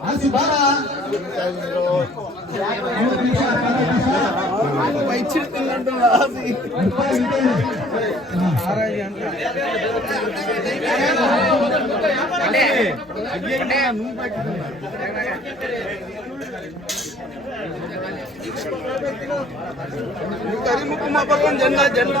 Anzi bara. కరీముకు మా పక్కన జెండా జెండా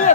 Dale,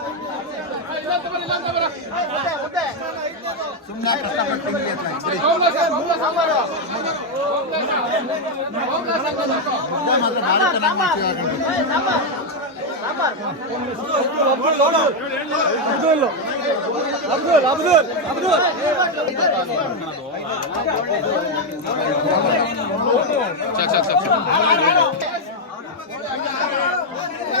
ಐದು ಅಬ್ದುಲ್ ಅಬ್ದುಲ್ ಅಬ್ದುಲ್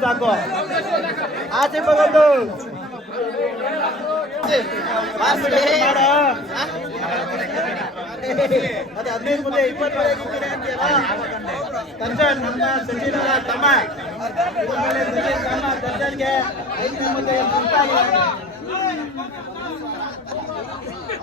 ಸಾಕು. ಆಚೆ ಬರೋದು ಅದೇ ಇಪ್ಪತ್ತು ಕಂಚನ್ ನಮ್ಮ ತಮ್ಮ. ಕಂಚನ್ಗೆ ಐದು ಮುಂದೆ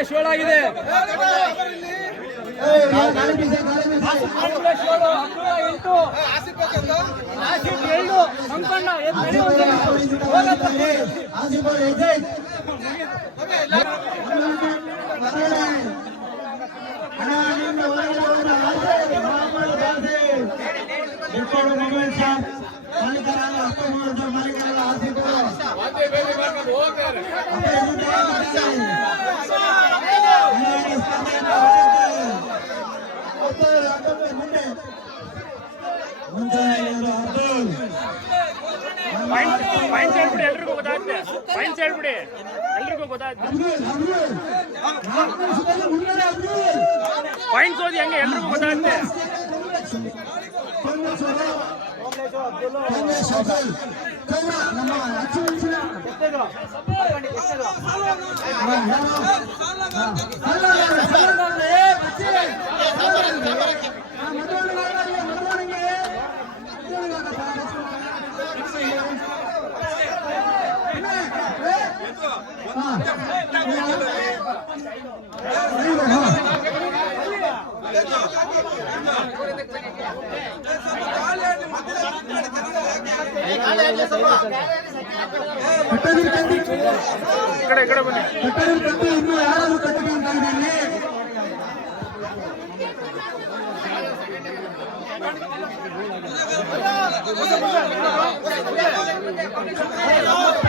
ಕಾಂಗ್ರೆಸ್ ಏಳಾಗಿದೆ. ಕಾಂಗ್ರೆಸ್ ಏಳು ಅಬ್ದುಲ್ಲಾ ಎಂಟು Sampanna Asif Asif record mobile shop ಮಾಲೀಕರಾದ ಗೊತ್ತಾಗ್ತದೆ ಪಾಯಿಂಟ್ಸ್ ಹೇಳ್ಬಿಡಿ ಎಲ್ರಿಗೂ ಗೊತ್ತಾಗ್ತದೆ ಅಬ್ದುಲ್ ಅಬ್ದುಲ್ ನಾಲ್ಕು ನಿಮಿಷದಲ್ಲಿ ಮುನ್ನಡೆ ಅಬ್ದುಲ್ ಪಾಯಿಂಟ್ಸ್ ಓದಿ ಹಂಗೆ ಎಲ್ರಿಗೂ ಗೊತ್ತಾಗ್ತದೆ ಕಾಂಗ್ರೆಸ್ ಅಬ್ದುಲ್ ಕೌರ ನಮ್ಮ ಕಟ್ಟದಿರ್ ಕಂದಿ ಈ ಕಡೆ ಈ ಕಡೆ ಬನ್ನಿ ಕಟ್ಟದಿರ್ ಕಂದಿ ಇನ್ನು ಯಾರಾದ್ರೂ ಕಟ್ಟಿಕೊಂತ ಇದ್ದೀನಿ ಶೇಪ್ರಿ ಶೇಪ್ರಿ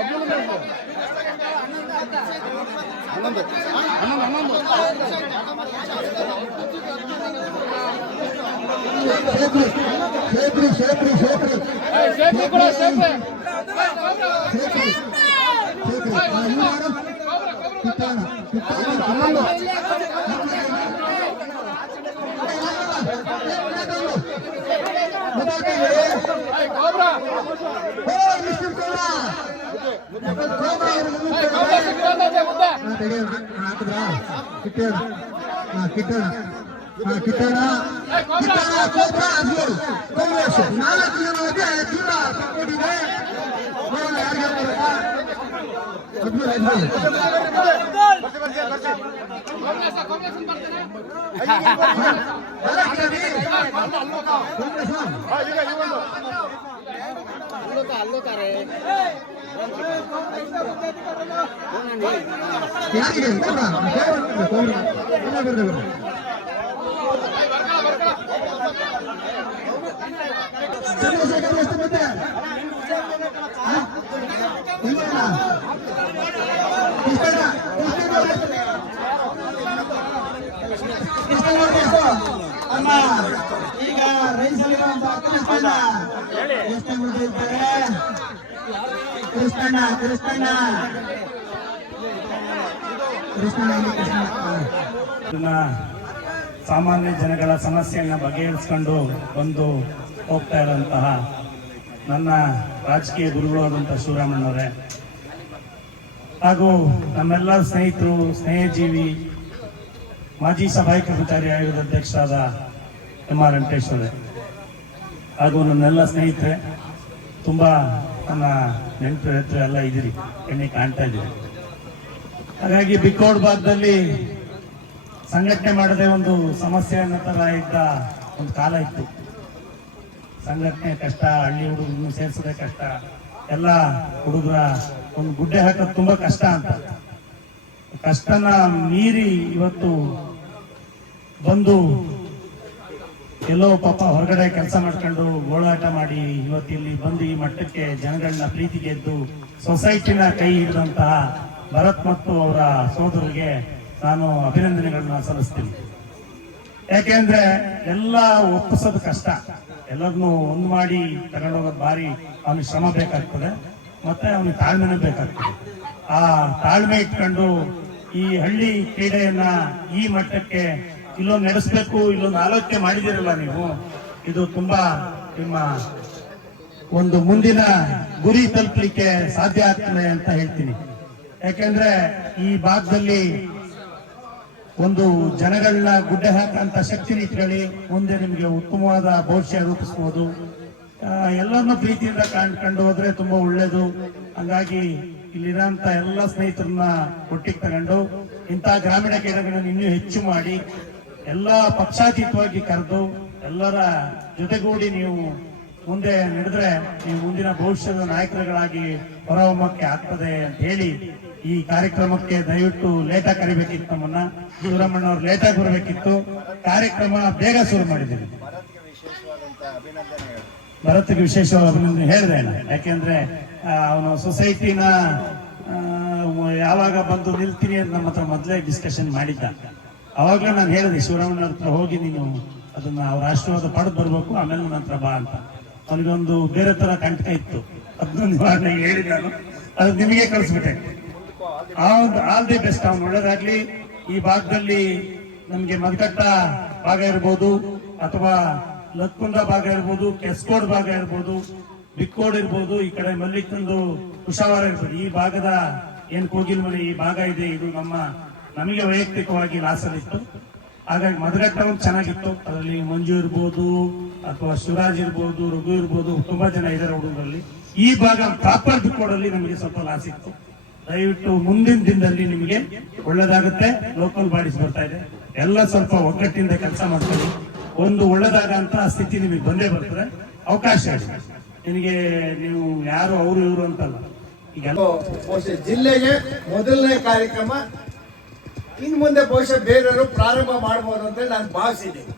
ಶೇಪ್ರಿ ಶೇಪ್ರಿ ಸೇಫ್ಟಿ ಕೂಡ ಸೇಫ್ಟಿ ಶೇಪ್ರಿ ಶೇಪ್ರಿ ಹಾ, ಇನ್ನು ಯಾರು? ಕಿತ್ತಣ್ಣ ಕಿತ್ತಣ್ಣ ಹನ್ನೊಂದು ಕೋಬ್ರಾ ಓ ಮಿಸ್ಟರ್ ಕೋಬ್ರಾ ಕೋಬ್ರಾ ಚಂದ್ರಶೇಖರ್ ಎಷ್ಟು ಮತ್ತೆ? ಈಗ ಎಷ್ಟು ಉಳಿದಿರ್ತಾರೆ ಕೃಷ್ಣಣ್ಣ ಕೃಷ್ಣಣ್ಣ. ಕೃಷ್ಣಣ್ಣ ಸಾಮಾನ್ಯ ಜನಗಳ ಸಮಸ್ಯೆಯನ್ನು ಬಗೆಹರಿಸ್ಕೊಂಡು ಬಂದು ಹೋಗ್ತಾ ಇರುವಂತಹ ನನ್ನ ರಾಜಕೀಯ ಗುರುಗಳಾದಂಥ ಶಿವರಾಮಣ್ಣವರೇ. ಹಾಗೂ ನಮ್ಮೆಲ್ಲ ಸ್ನೇಹಿತರು, ಸ್ನೇಹಜೀವಿ, ಮಾಜಿ ಸಹಾಯಕ ಕರ್ಮಚಾರಿ ಆಯೋಗದ ಅಧ್ಯಕ್ಷರಾದ ಎಂ ಆರ್ ವೆಂಕಟೇಶ್ವರೇ ಹಾಗೂ ನನ್ನೆಲ್ಲ ಸ್ನೇಹಿತರೆ, ತುಂಬ ನನ್ನ ನೆಂಟರು ಹತ್ರ ಎಲ್ಲ ಇದ್ದೀರಿ ಎಣ್ಣೆ ಕಾಣ್ತಾ ಇದ್ದೀರಿ? ಹಾಗಾಗಿ ಬಿಕ್ಕೋಡ್ ಭಾಗದಲ್ಲಿ ಸಂಘಟನೆ ಮಾಡದೆ ಒಂದು ಸಮಸ್ಯೆ ಅನ್ನೋ ಥರ ಇದ್ದ ಒಂದು ಕಾಲ ಇತ್ತು. ಸಂಘಟನೆ ಕಷ್ಟ, ಹಳ್ಳಿ ಹುಡುಗರನ್ನು ಸೇರಿಸೋದೇ ಕಷ್ಟ, ಎಲ್ಲ ಹುಡುಗರ ಒಂದು ಗುಡ್ಡೆ ಹಾಕೋದು ತುಂಬಾ ಕಷ್ಟ ಅಂತ. ಕಷ್ಟನ ಮೀರಿ ಇವತ್ತು ಬಂದು ಎಲ್ಲೋ ಪಾಪ ಹೊರಗಡೆ ಕೆಲಸ ಮಾಡ್ಕೊಂಡು ಗೋಳಾಟ ಮಾಡಿ ಇವತ್ತಿಲ್ಲಿ ಬಂದು ಈ ಮಟ್ಟಕ್ಕೆ ಜನಗಳನ್ನ ಪ್ರೀತಿ ಗೆದ್ದು ಸೊಸೈಟಿನ ಕೈ ಹಿಡಿದಂತಹ ಭರತ್ ಮತ್ತು ಅವರ ಸೋದರಿಗೆ ನಾನು ಅಭಿನಂದನೆಗಳನ್ನ ಸಲ್ಲಿಸ್ತೀನಿ. ಯಾಕೆಂದ್ರೆ ಎಲ್ಲ ಒಪ್ಪಿಸೋದು ಕಷ್ಟ. ಎಲ್ಲರನ್ನು ಒಂದು ಮಾಡಿ ತಗೊಂಡೋಗೋದು ಭಾರಿ. ಅವನಿಗೆ ಶ್ರಮ ಬೇಕಾಗ್ತದೆ. ಮತ್ತೆ ಅವನಿಗೆ ತಾಳ್ಮೆನೂ ಬೇಕಾಗ್ತದೆ. ಆ ತಾಳ್ಮೆ ಇಟ್ಕೊಂಡು ಈ ಹಳ್ಳಿ ಕ್ರೀಡೆಯನ್ನ ಈ ಮಟ್ಟಕ್ಕೆ ಇಲ್ಲೊಂದು ನಡೆಸಬೇಕು, ಇಲ್ಲೊಂದು ಆಲೋಚನೆ ಮಾಡಿದಿರಲ್ಲ ನೀವು? ಇದು ತುಂಬಾ ನಿಮ್ಮ ಒಂದು ಮುಂದಿನ ಗುರಿ ತಲುಪಲಿಕ್ಕೆ ಸಾಧ್ಯ ಆಗ್ತದೆ ಅಂತ ಹೇಳ್ತೀನಿ. ಯಾಕೆಂದ್ರೆ ಈ ಭಾಗದಲ್ಲಿ ಒಂದು ಜನಗಳನ್ನ ಗುಡ್ಡೆ ಹಾಕಂತ ಶಕ್ತಿ ಇಟ್ಕೊಳ್ಳಿ ಮುಂದೆ ನಿಮಗೆ ಉತ್ತಮವಾದ ಭವಿಷ್ಯ ರೂಪಿಸ್ಬೋದು. ಎಲ್ಲರನ್ನೂ ಪ್ರೀತಿಯಿಂದ ಕಂಡು ಹೋದ್ರೆ ತುಂಬಾ ಒಳ್ಳೇದು. ಹಂಗಾಗಿ ಇಲ್ಲಿರೋಂತ ಎಲ್ಲ ಸ್ನೇಹಿತರನ್ನ ಒಟ್ಟಿಗೆ ತಗೊಂಡು ಇಂತಹ ಗ್ರಾಮೀಣ ಕ್ರೀಡೆಗಳನ್ನು ಇನ್ನೂ ಹೆಚ್ಚು ಮಾಡಿ ಎಲ್ಲ ಪಕ್ಷಾತೀತವಾಗಿ ಕರೆದು ಎಲ್ಲರ ಜೊತೆಗೂಡಿ ನೀವು ಮುಂದೆ ನಡೆದ್ರೆ ನೀವು ಮುಂದಿನ ಭವಿಷ್ಯದ ನಾಯಕರುಗಳಾಗಿ ಹೊರಹೊಮ್ಮಕ್ಕೆ ಆಗ್ತದೆ ಅಂತ ಹೇಳಿ ಈ ಕಾರ್ಯಕ್ರಮಕ್ಕೆ ದಯವಿಟ್ಟು ಲೇಟಾಗಿ ಕರಿಬೇಕಿತ್ತು ನಮ್ಮನ್ನ ಅವರು ಲೇಟಾಗಿ ಬರಬೇಕಿತ್ತು. ಕಾರ್ಯಕ್ರಮ ಬೇಗ ಶುರು ಮಾಡಿದ್ದೀವಿ. ಭರತ್ಗೆ ವಿಶೇಷವಾದ ಅಭಿನಂದನೆ ಹೇಳಿದೆ. ಯಾಕೆಂದ್ರೆ ಅವನು ಸೊಸೈಟಿನ ಯಾವಾಗ ಬಂದು ನಿಲ್ತೀನಿ ಅಂತ ನಮ್ಮ ಹತ್ರ ಮೊದಲೇ ಡಿಸ್ಕಷನ್ ಮಾಡಿದ್ದ. ಅವಾಗಲೇ ನಾನು ಹೇಳಿದೆ, ಶಿವರಾಮನ ಹತ್ರ ಹೋಗಿ ನೀನು ಅದನ್ನ ಅವ್ರ ಆಶೀರ್ವಾದ ಪಡೆದು ಬರ್ಬೇಕು, ಆಮೇಲೆ ನನ್ನ ಹತ್ರ ಬಾ ಅಂತ. ಅವನಿಗೊಂದು ಬೇರೆ ತರ ಕಂಟಕ ಇತ್ತು. ಅದನ್ನ ನಿವಾರಣೆ ಹೇಳಿ ನಾನು. ಅದು ನಿಮಗೆ ಕಳಿಸ್ಬಿಟ್ಟೆ. ಆಲ್ ದಿ ಬೆಸ್ಟ್ ಅವ್ನು ಒಳ್ಳೇದಾಗ್ಲಿ. ಈ ಭಾಗದಲ್ಲಿ ನಮಗೆ ಮದಕಟ್ಟ ಭಾಗ ಇರ್ಬೋದು, ಅಥವಾ ಲತ್ಕುಂದ ಭಾಗ ಇರ್ಬೋದು, ಕೆಸ್ಕೋಡ್ ಭಾಗ ಇರ್ಬೋದು, ಬಿಕ್ಕೋಡ್ ಇರ್ಬೋದು, ಈ ಕಡೆ ಮಲ್ಲಿಕಂದು ಹುಷಾವರ ಇರ್ಬೋದು. ಈ ಭಾಗದ ಏನ್ ಕೋಗಿಲ್ಮನೆ ಈ ಭಾಗ ಇದೆ, ಇದು ನಮ್ಮ ನಮಗೆ ವೈಯಕ್ತಿಕವಾಗಿ ಲಾಸಲಿತ್ತು ಹಾಗಾಗಿ ಮದುವೆ ಟೌನ್ ಚೆನ್ನಾಗಿತ್ತು. ಅದರಲ್ಲಿ ಮಂಜು ಇರ್ಬೋದು, ಅಥವಾ ಶಿವರಾಜ್ ಇರ್ಬೋದು, ರಘು ಇರ್ಬೋದು, ತುಂಬಾ ಜನ ಇದಾರೆ ಹುಡುಗರಲ್ಲಿ. ಈ ಭಾಗ ಪ್ರಾಪರ್ ಬಿಕ್ಕೋಡಲ್ಲಿ ನಮಗೆ ಸ್ವಲ್ಪ ಲಾಸ್ ಇತ್ತು. ದಯವಿಟ್ಟು ಮುಂದಿನ ದಿನದಲ್ಲಿ ನಿಮಗೆ ಒಳ್ಳೇದಾಗುತ್ತೆ. ಲೋಕಲ್ ಬಾಡೀಸ್ ಬರ್ತಾ ಇದೆ. ಎಲ್ಲ ಸ್ವಲ್ಪ ಒಗ್ಗಟ್ಟಿಂದ ಕೆಲಸ ಮಾಡ್ತೀವಿ ಒಂದು ಒಳ್ಳೇದಾಗ ಅಂತ ಸ್ಥಿತಿ ನಿಮಗೆ ಬಂದೇ ಬರ್ತದೆ. ಅವಕಾಶ ನಿನಗೆ ನೀವು ಯಾರು, ಅವರು, ಇವರು ಅಂತಲ್ಲ. ಈಗ ಜಿಲ್ಲೆಗೆ ಮೊದಲನೇ ಕಾರ್ಯಕ್ರಮ ಇನ್ನು ಮುಂದೆ ಬಹುಶಃ ಬೇರೆಯವರು ಪ್ರಾರಂಭ ಮಾಡಬಹುದು ಅಂತ ನಾನು ಭಾವಿಸಿದ್ದೀನಿ.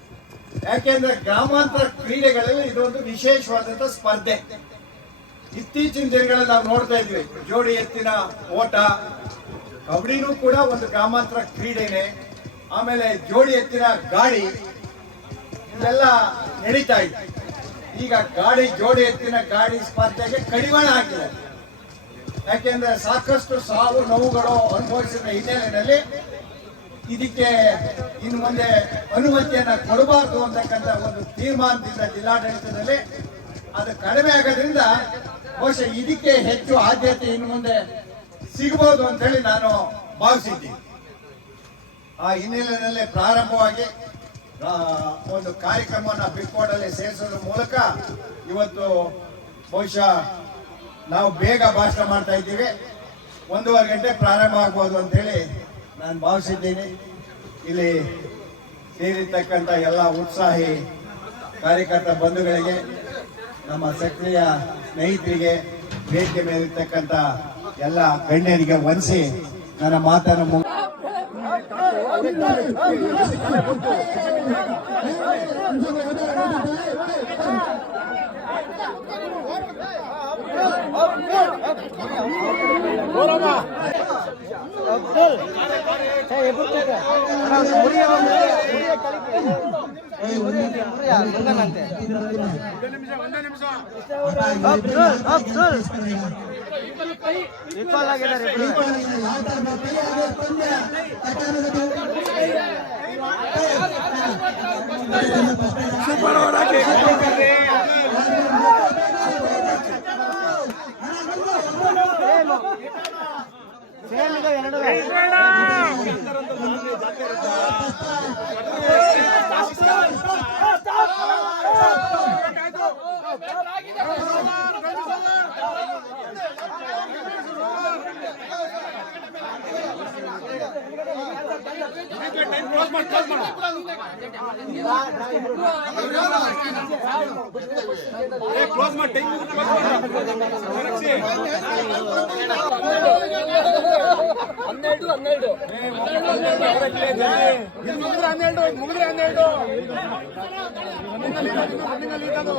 ಯಾಕೆಂದ್ರೆ ಗ್ರಾಮಾಂತರ ಕ್ರೀಡೆಗಳಲ್ಲಿ ಇದೊಂದು ವಿಶೇಷವಾದಂಥ ಸ್ಪರ್ಧೆ. ಇತ್ತೀಚಿನ ದಿನಗಳಲ್ಲಿ ನಾವು ನೋಡ್ತಾ ಇದ್ವಿ, ಜೋಡಿ ಎತ್ತಿನ ಓಟ, ಕಬಡ್ಡಿನೂ ಕೂಡ ಒಂದು ಗ್ರಾಮಾಂತರ ಕ್ರೀಡೆನೆ, ಆಮೇಲೆ ಜೋಡಿ ಎತ್ತಿನ ಗಾಡಿ ಇದೆಲ್ಲ ನಡೀತಾ ಇದೆ ಈಗ ಗಾಡಿ, ಜೋಡಿ ಎತ್ತಿನ ಗಾಡಿ ಸ್ಪರ್ಧೆಗೆ ಕಡಿವಾಣ ಹಾಕಿದೆ. ಯಾಕೆಂದ್ರೆ ಸಾಕಷ್ಟು ಸಾವು ನೋವುಗಳು ಅನುಭವಿಸಿದ ಹಿನ್ನೆಲೆಯಲ್ಲಿ ಇದಕ್ಕೆ ಇನ್ನು ಮುಂದೆ ಅನುಮತಿಯನ್ನ ಕೊಡಬಾರದು ಅಂತಕ್ಕಂಥ ಒಂದು ತೀರ್ಮಾನದಿಂದ ಜಿಲ್ಲಾಡಳಿತದಲ್ಲಿ ಅದು ಕಡಿಮೆ ಆಗೋದ್ರಿಂದ ಬಹುಶಃ ಇದಕ್ಕೆ ಹೆಚ್ಚು ಆದ್ಯತೆ ಇನ್ನು ಮುಂದೆ ಸಿಗಬಹುದು ಅಂತ ಹೇಳಿ ನಾನು ಭಾವಿಸಿದ್ದೀನಿ. ಆ ಹಿನ್ನೆಲೆಯಲ್ಲಿ ಪ್ರಾರಂಭವಾಗಿ ಒಂದು ಕಾರ್ಯಕ್ರಮವನ್ನು ಬಿಕ್ಕೋಡಲ್ಲಿ ಸೇರಿಸೋದ್ರ ಮೂಲಕ ಇವತ್ತು ಬಹುಶಃ ನಾವು ಬೇಗ ಭಾಷಣ ಮಾಡ್ತಾ ಇದ್ದೀವಿ. ಒಂದೂವರೆ ಗಂಟೆ ಪ್ರಾರಂಭ ಆಗ್ಬೋದು ಅಂತೇಳಿ ನಾನು ಭಾವಿಸಿದ್ದೇನೆ, ಇಲ್ಲಿ ಸೇರಿರ್ತಕ್ಕಂಥ ಎಲ್ಲ ಉತ್ಸಾಹಿ ಕಾರ್ಯಕರ್ತ ಬಂಧುಗಳಿಗೆ, ನಮ್ಮ ಸಕ್ರಿಯ ಸ್ನೇಹಿತರಿಗೆ, ವೇದಿಕೆ ಮೇಲಿರ್ತಕ್ಕಂಥ ಎಲ್ಲ ಗಣ್ಯರಿಗೆ ವಂದಿಸಿ ನನ್ನ ಮಾತನ್ನು ಸೂಪರ್ ಮುಗ ಹನ್ನೆರಡು ಹನ್ನೆರಡು ಇದು ಮುಗಿದ್ರೆ ಹನ್ನೆರಡು ಮುಗಿದ್ರೆ ಹನ್ನೆರಡು ಇದೆ, ಅದು.